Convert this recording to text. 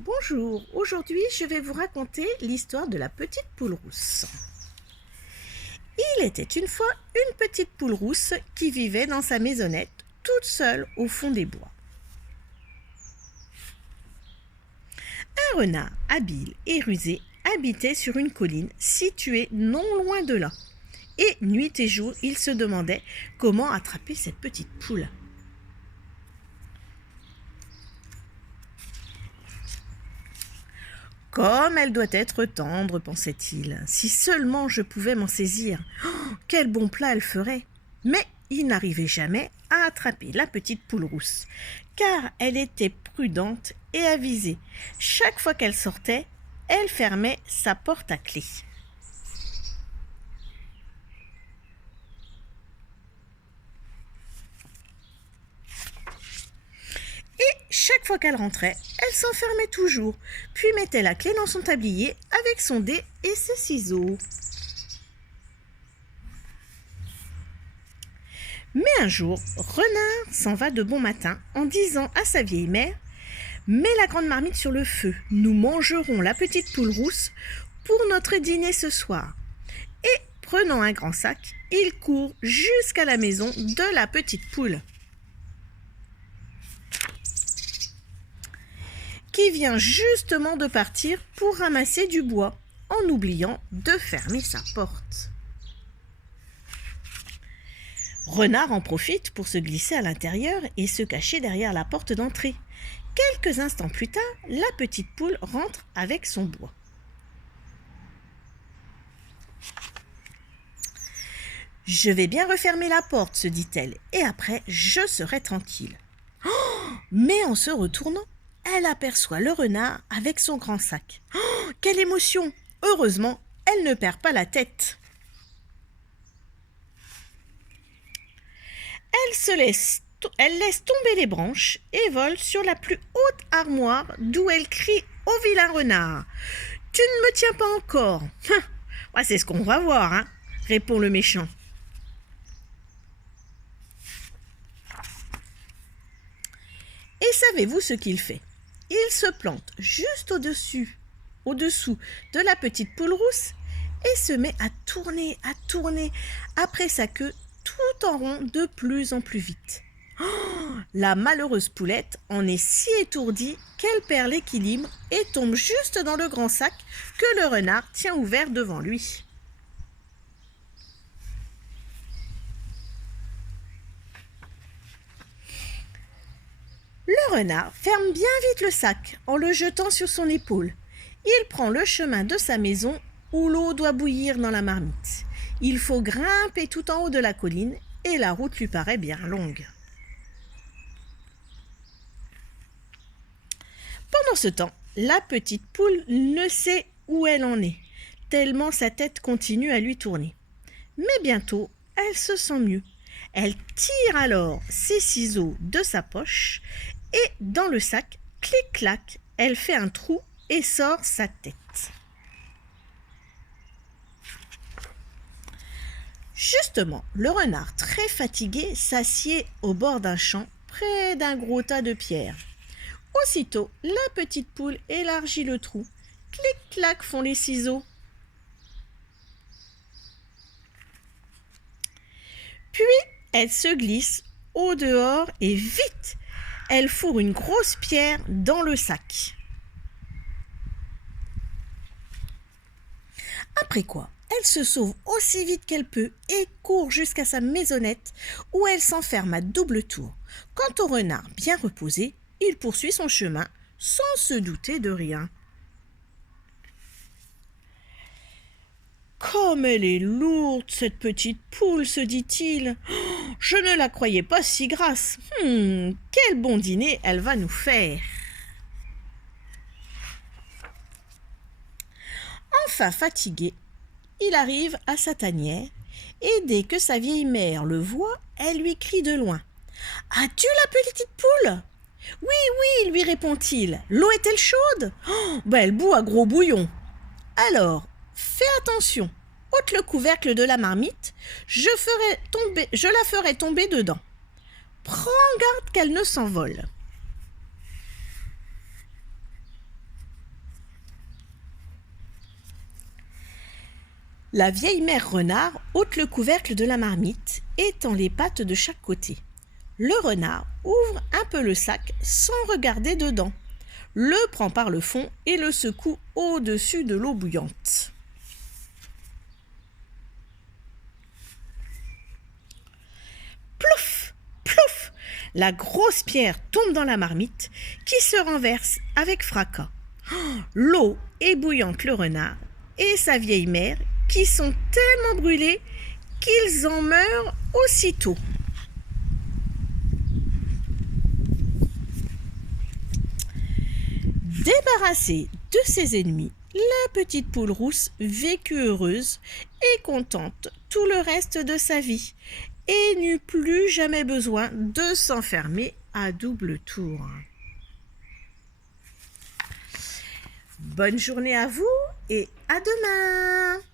bonjour. Aujourd'hui, je vais vous raconter l'histoire de la petite poule rousse. Il était une fois une petite poule rousse qui vivait dans sa maisonnette, toute seule au fond des bois. Un renard habile et rusé habitait sur une colline située non loin de là. Et nuit et jour, il se demandait comment attraper cette petite poule. Comme elle doit être tendre, pensait-il. Si seulement je pouvais m'en saisir. Oh, quel bon plat elle ferait. Mais il n'arrivait jamais à attraper la petite poule rousse, car elle était prudente et avisée. Chaque fois qu'elle sortait, elle fermait sa porte à clé. Chaque fois qu'elle rentrait, elle s'enfermait toujours, puis mettait la clé dans son tablier avec son dé et ses ciseaux. Mais un jour, Renard s'en va de bon matin en disant à sa vieille mère « Mets la grande marmite sur le feu, nous mangerons la petite poule rousse pour notre dîner ce soir. » Et prenant un grand sac, il court jusqu'à la maison de la petite poule, qui vient justement de partir pour ramasser du bois, en oubliant de fermer sa porte. Renard en profite pour se glisser à l'intérieur et se cacher derrière la porte d'entrée. Quelques instants plus tard, la petite poule rentre avec son bois. « Je vais bien refermer la porte, se dit-elle, et après, je serai tranquille. Oh, mais en se retournant, elle aperçoit le renard avec son grand sac. Oh, quelle émotion! Heureusement, elle ne perd pas la tête. Elle laisse tomber les branches et vole sur la plus haute armoire, d'où elle crie au vilain renard. « Tu ne me tiens pas encore !» Ouais, c'est ce qu'on va voir, hein, répond le méchant. Et savez-vous ce qu'il fait? Il se plante juste au-dessous de la petite poule rousse et se met à tourner après sa queue tout en rond de plus en plus vite. Oh, la malheureuse poulette en est si étourdie qu'elle perd l'équilibre et tombe juste dans le grand sac que le renard tient ouvert devant lui. Le renard ferme bien vite le sac en le jetant sur son épaule. Il prend le chemin de sa maison où l'eau doit bouillir dans la marmite. Il faut grimper tout en haut de la colline et la route lui paraît bien longue. Pendant ce temps, la petite poule ne sait où elle en est, tellement sa tête continue à lui tourner. Mais bientôt, elle se sent mieux. Elle tire alors ses ciseaux de sa poche et dans le sac, clic-clac, elle fait un trou et sort sa tête. Justement, le renard, très fatigué, s'assied au bord d'un champ, près d'un gros tas de pierres. Aussitôt, la petite poule élargit le trou. Clic-clac font les ciseaux. Puis, elle se glisse au dehors et vite, elle fourre une grosse pierre dans le sac. Après quoi, elle se sauve aussi vite qu'elle peut et court jusqu'à sa maisonnette où elle s'enferme à double tour. Quant au renard bien reposé, il poursuit son chemin sans se douter de rien. Comme elle est lourde, cette petite poule, se dit-il. Oh, je ne la croyais pas si grasse. Quel bon dîner elle va nous faire. Enfin fatigué, il arrive à sa tanière et dès que sa vieille mère le voit, elle lui crie de loin. « As-tu la petite poule ?»« Oui, oui, lui répond-il. L'eau est-elle chaude ? Elle bout à gros bouillon. Alors, fais attention, ôte le couvercle de la marmite, je la ferai tomber dedans. Prends garde qu'elle ne s'envole. » La vieille mère renard ôte le couvercle de la marmite et tend les pattes de chaque côté. Le renard ouvre un peu le sac sans regarder dedans, le prend par le fond et le secoue au-dessus de l'eau bouillante. Plouf, plouf, la grosse pierre tombe dans la marmite qui se renverse avec fracas. L'eau ébouillante le renard et sa vieille mère qui sont tellement brûlés qu'ils en meurent aussitôt. Débarrassée de ses ennemis, la petite poule rousse vécut heureuse et contente tout le reste de sa vie et n'eut plus jamais besoin de s'enfermer à double tour. Bonne journée à vous et à demain!